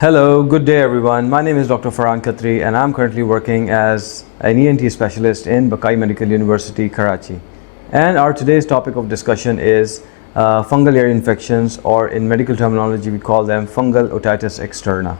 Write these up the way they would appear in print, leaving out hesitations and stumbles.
Hello, good day everyone. My name is Dr. Farhan Khatri and I'm currently working as an ENT specialist in Bakai Medical University, Karachi. And our today's topic of discussion is fungal ear infections, or in medical terminology we call them fungal otitis externa.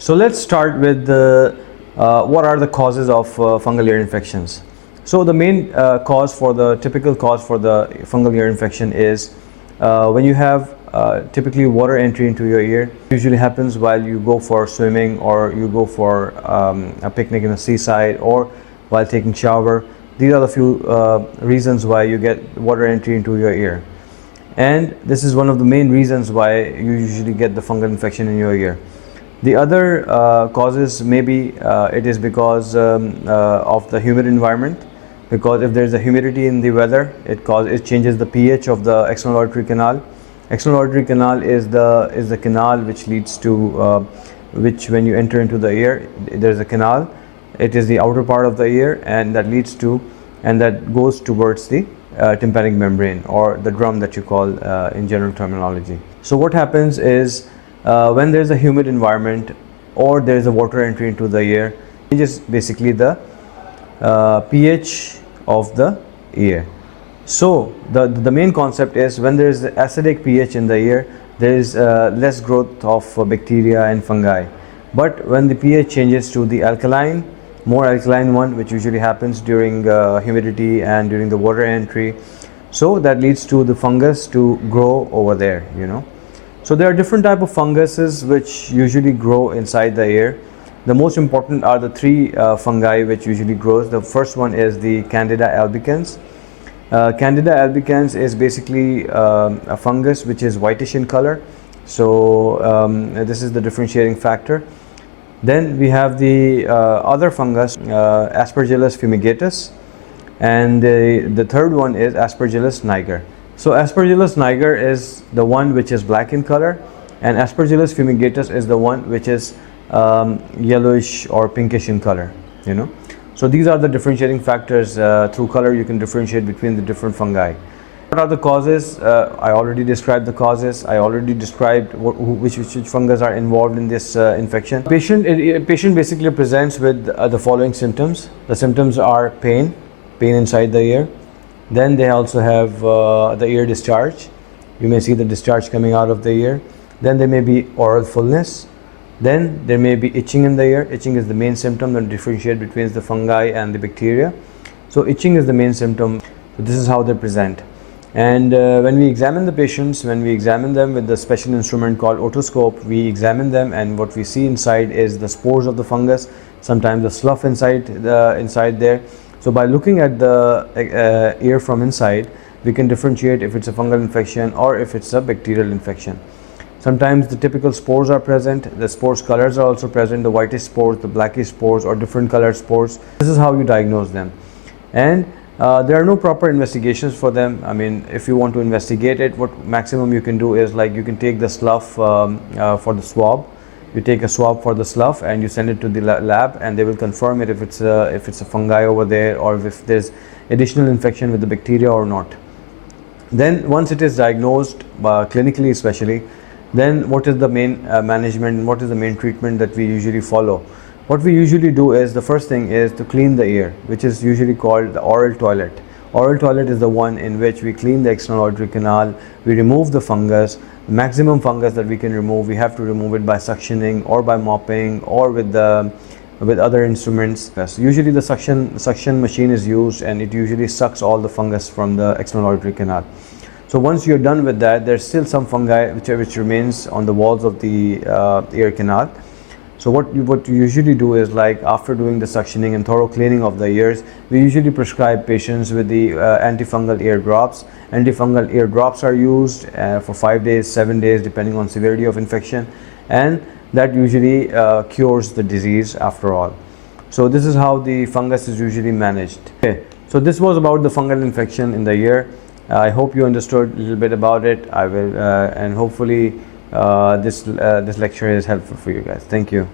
So let's start with what are the causes of fungal ear infections. So the main typical cause for the fungal ear infection is when you have typically water entry into your ear. It usually happens while you go for swimming, or you go for a picnic in a seaside, or while taking shower. These are the few reasons why you get water entry into your ear. And this is one of the main reasons why you usually get the fungal infection in your ear. The other causes, maybe it is because of the humid environment, because if there is a humidity in the weather, it changes the pH of the external auditory canal. External auditory canal is the canal which leads to which, when you enter into the ear, there is a canal. It is the outer part of the ear, and that goes towards the tympanic membrane, or the drum that you call in general terminology. So what happens is, when there is a humid environment or there is a water entry into the ear, it changes basically the pH of the ear. So the main concept is, when there is acidic pH in the ear, there is less growth of bacteria and fungi. But when the pH changes to the more alkaline one, which usually happens during humidity and during the water entry, so that leads to the fungus to grow over there, So there are different type of funguses which usually grow inside the ear. The most important are the three fungi which usually grows. The first one is the Candida albicans. Candida albicans is basically a fungus which is whitish in color. So this is the differentiating factor. Then we have the other fungus, Aspergillus fumigatus, and the third one is Aspergillus niger. So Aspergillus niger is the one which is black in color, and Aspergillus fumigatus is the one which is yellowish or pinkish in color, So these are the differentiating factors. Through color you can differentiate between the different fungi. What are the causes? I already described the causes. I already described which fungus are involved in this infection. Patient basically presents with the following symptoms. The symptoms are pain inside the ear. Then they also have the ear discharge. You may see the discharge coming out of the ear. Then there may be oral fullness. Then there may be itching in the ear. Itching is the main symptom that differentiates between the fungi and the bacteria. So itching is the main symptom. So this is how they present. And when we examine the patients, when we examine them with the special instrument called otoscope, we examine them, and what we see inside is the spores of the fungus, sometimes the slough inside there. So by looking at the ear from inside, we can differentiate if it's a fungal infection or if it's a bacterial infection. Sometimes the typical spores are present. The spores colors are also present, the whitish spores, the blackish spores, or different colored spores. This is how you diagnose them. And there are no proper investigations for them. I mean, if you want to investigate it, what maximum you can do is, like, you can take the slough for the swab. You take a swab for the slough and you send it to the lab, and they will confirm it if it's a fungi over there, or if there's additional infection with the bacteria or not. Then once it is diagnosed, clinically especially, then what is the main management, and what is the main treatment that we usually follow? What we usually do is, the first thing is to clean the ear, which is usually called the oral toilet. Oral toilet is the one in which we clean the external auditory canal, we remove the fungus. Maximum fungus that we can remove, we have to remove it by suctioning or by mopping or with other instruments. Usually the suction machine is used, and it usually sucks all the fungus from the external auditory canal. So once you're done with that, there's still some fungi which remains on the walls of the ear canal. So what you usually do is, like, after doing the suctioning and thorough cleaning of the ears, we usually prescribe patients with the antifungal ear drops. Antifungal ear drops are used for 5 days, 7 days, depending on severity of infection, and that usually cures the disease after all. So this is how the fungus is usually managed. Okay, so this was about the fungal infection in the ear. I hope you understood a little bit about it. I will, and hopefully this lecture is helpful for you guys. Thank you.